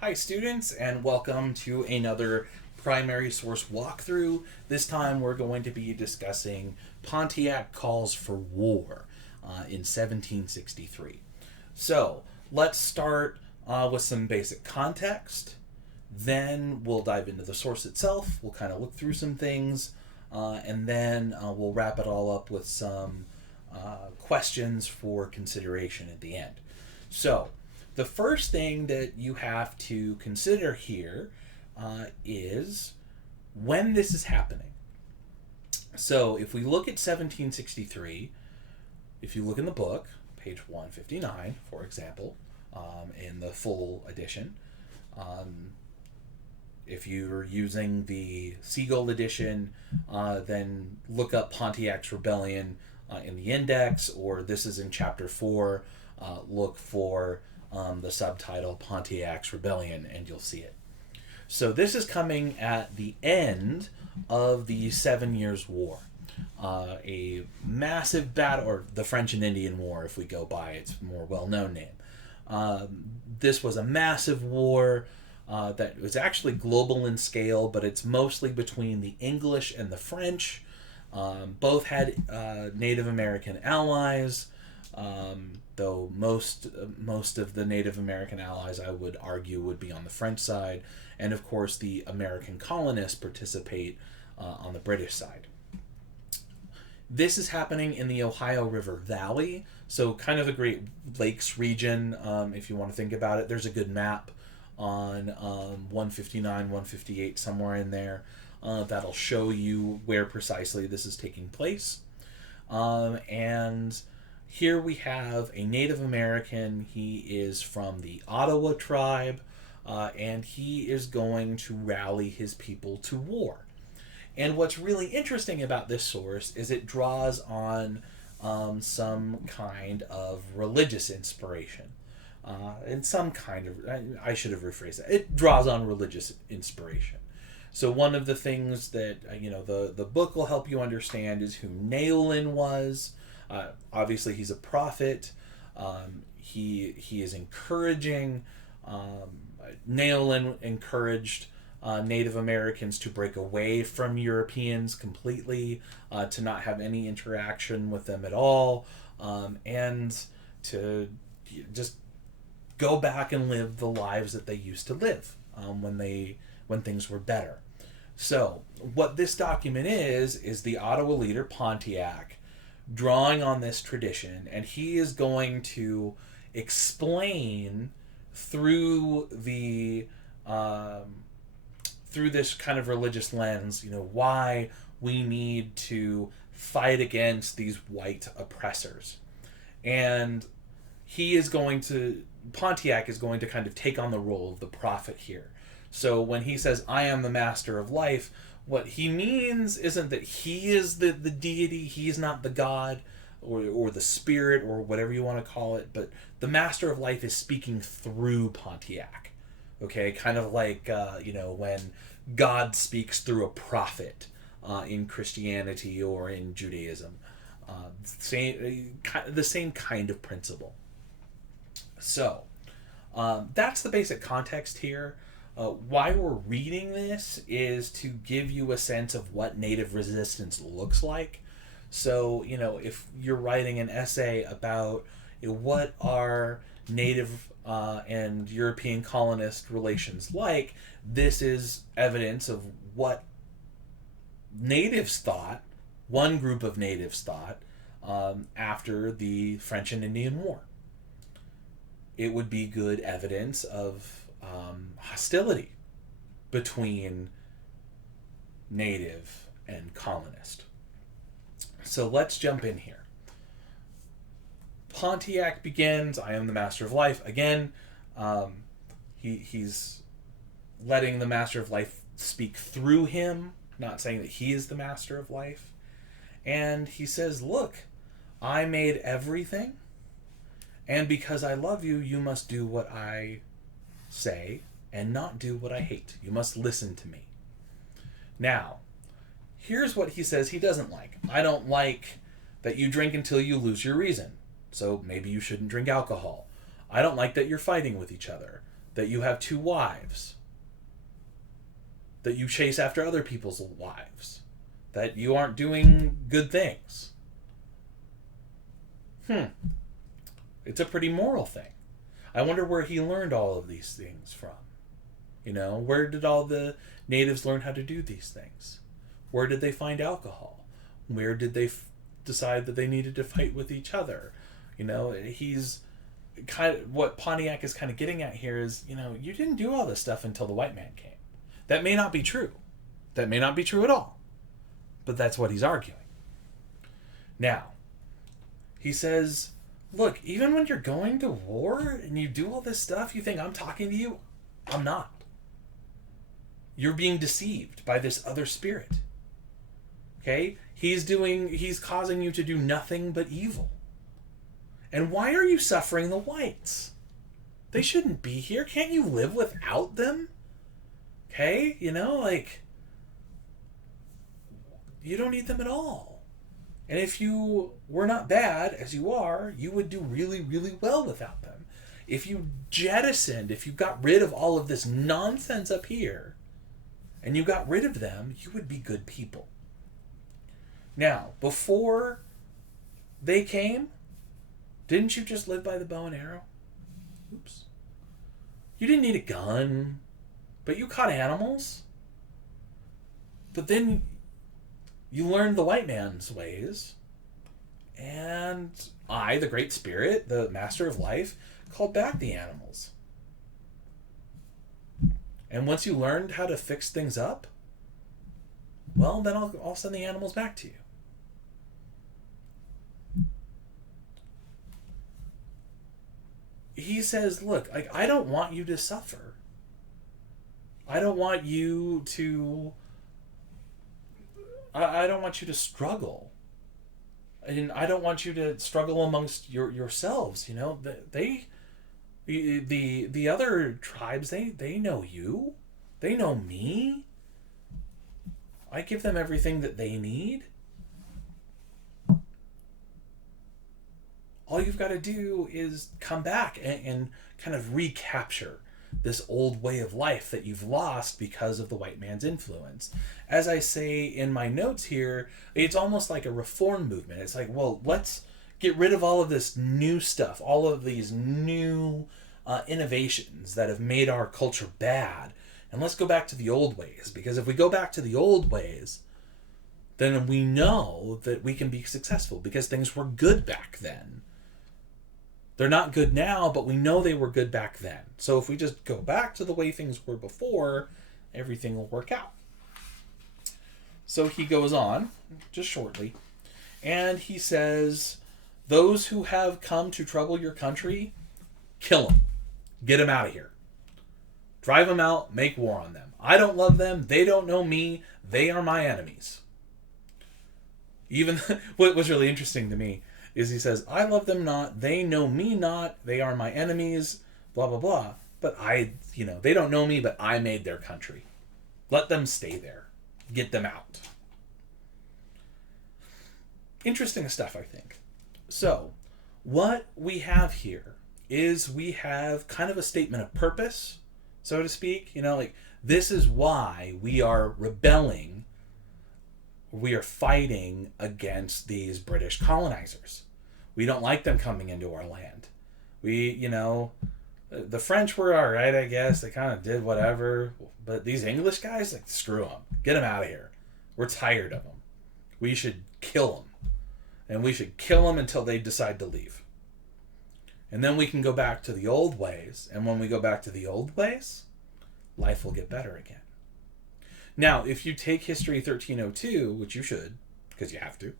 Hi students, and welcome to another primary source walkthrough. This time we're going to be discussing Pontiac Calls for War in 1763. So let's start with some basic context. Then we'll dive into the source itself. We'll kind of look through some things, and then we'll wrap it all up with some questions for consideration at the end. So, the first thing that you have to consider here is when this is happening. So, if we look at 1763, if you look in the book, page 159, for example, in the full edition, if you're using the Seagull edition, then look up Pontiac's Rebellion in the index, or this is in chapter 4. Look for the subtitle Pontiac's Rebellion, and you'll see it. So this is coming at the end of the 7 Years' War. A massive battle, or the French and Indian War, if we go by its more well-known name. This was a massive war that was actually global in scale, but it's mostly between the English and the French. Both had Native American allies, though most of the Native American allies, I would argue, would be on the French side, and of course the American colonists participate on the British side. This is happening in the Ohio River Valley, so kind of the Great Lakes region, if you want to think about it. There's a good map on 159, 158, somewhere in there, that'll show you where precisely this is taking place. And here we have a Native American. He is from the Ottawa tribe, and he is going to rally his people to war. And what's really interesting about this source is it draws on some kind of religious inspiration. And some kind of, I should have rephrased that. It draws on religious inspiration. So one of the things that, the book will help you understand is who Naolin was. Obviously, he's a prophet. He is encouraging. Naolin encouraged Native Americans to break away from Europeans completely, to not have any interaction with them at all, and to just go back and live the lives that they used to live when things were better. So what this document is the Ottawa leader Pontiac drawing on this tradition, and he is going to explain through the through this kind of religious lens, why we need to fight against these white oppressors. And Pontiac is going to kind of take on the role of the prophet here. So when he says, I am the master of life, what he means isn't that he is the deity, he's not the god or the spirit or whatever you want to call it, but the master of life is speaking through Pontiac. Okay, kind of like, when God speaks through a prophet in Christianity or in Judaism. The same kind of principle. So, that's the basic context here. Why we're reading this is to give you a sense of what Native resistance looks like. So, if you're writing an essay about what are Native and European colonist relations like, this is evidence of what natives thought, one group of natives thought, after the French and Indian War. It would be good evidence of hostility between native and colonist. So let's jump in here. Pontiac begins, I am the master of life. Again, he's letting the master of life speak through him, not saying that he is the master of life. And he says, look, I made everything, and because I love you, you must do what I say and not do what I hate. You must listen to me. Now, here's what he says he doesn't like. I don't like that you drink until you lose your reason. So maybe you shouldn't drink alcohol. I don't like that you're fighting with each other. that you have 2 wives, that you chase after other people's wives, that you aren't doing good things. It's a pretty moral thing. I wonder where he learned all of these things from. Where did all the natives learn how to do these things? Where did they find alcohol? Where did they decide that they needed to fight with each other? He's kind of, what Pontiac is kind of getting at here is, you didn't do all this stuff until the white man came. That may not be true. That may not be true at all. But that's what he's arguing. Now, he says, look, even when you're going to war and you do all this stuff, you think I'm talking to you? I'm not. You're being deceived by this other spirit. Okay? He's causing you to do nothing but evil. And why are you suffering the whites? They shouldn't be here. Can't you live without them? Okay? You don't need them at all. And if you were not bad, as you are, you would do really, really well without them. If you got rid of all of this nonsense up here, and you got rid of them, you would be good people. Now, before they came, didn't you just live by the bow and arrow? Oops. You didn't need a gun, but you caught animals. But then you learned the white man's ways, and I, the Great Spirit, the Master of Life, called back the animals. And once you learned how to fix things up, well, then I'll send the animals back to you. He says, look, I don't want you to suffer. I don't want you to struggle. And I don't want you to struggle amongst yourselves. The other tribes, they know you. They know me. I give them everything that they need. All you've got to do is come back and kind of recapture this old way of life that you've lost because of the white man's influence. As I say in my notes here, it's almost like a reform movement. It's like, well, let's get rid of all of this new stuff, all of these new innovations that have made our culture bad, and let's go back to the old ways. Because if we go back to the old ways, then we know that we can be successful because things were good back then. They're not good now, but we know they were good back then. So if we just go back to the way things were before, everything will work out. So he goes on, just shortly, and he says, those who have come to trouble your country, kill them. Get them out of here. Drive them out, make war on them. I don't love them. They don't know me. They are my enemies. Even what was really interesting to me is he says, I love them not, they know me not, they are my enemies, blah, blah, blah. But they don't know me, but I made their country. Let them stay there. Get them out. Interesting stuff, I think. So, what we have here is we have kind of a statement of purpose, so to speak. This is why we are rebelling. We are fighting against these British colonizers. We don't like them coming into our land. The French were all right, I guess. They kind of did whatever. But these English guys, screw them. Get them out of here. We're tired of them. We should kill them. And we should kill them until they decide to leave. And then we can go back to the old ways. And when we go back to the old ways, life will get better again. Now, if you take History 1302, which you should, because you have to,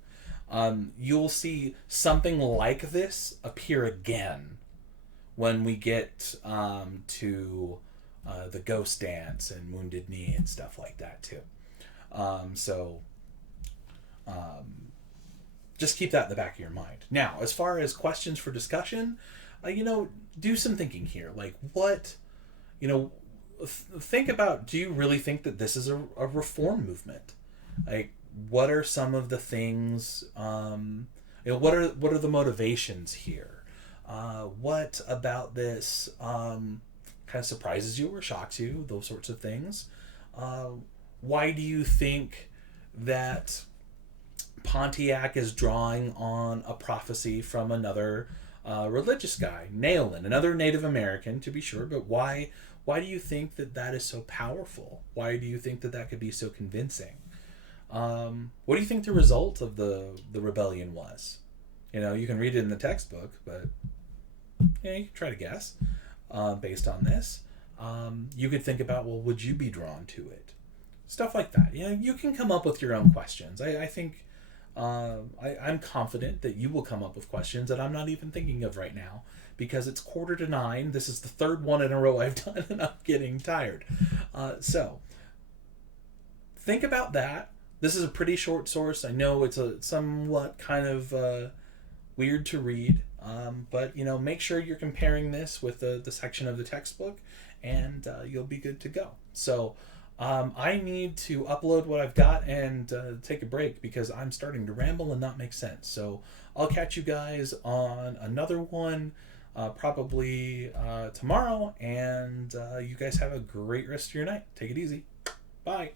you'll see something like this appear again when we get to the Ghost Dance and Wounded Knee and stuff like that, too. Just keep that in the back of your mind. Now, as far as questions for discussion, do some thinking here. Think about, do you really think that this is a reform movement? What are some of the things, what are the motivations here? What about this kind kind of surprises you or shocks you, those sorts of things. Why do you think that Pontiac is drawing on a prophecy from another religious guy, Nayland, another Native American, to be sure, but why do you think that that is so powerful? Why do you think that that could be so convincing? What do you think the result of the rebellion was? You can read it in the textbook, but you can try to guess based on this. You could think about, well, would you be drawn to it? Stuff like that. You can come up with your own questions. I think I'm confident that you will come up with questions that I'm not even thinking of right now, because it's 8:45. This is the third one in a row I've done, and I'm getting tired. So think about that. This is a pretty short source. I know it's a somewhat kind of weird to read, but make sure you're comparing this with the section of the textbook, and you'll be good to go. So I need to upload what I've got and take a break, because I'm starting to ramble and not make sense. So I'll catch you guys on another one probably tomorrow, and you guys have a great rest of your night. Take it easy. Bye.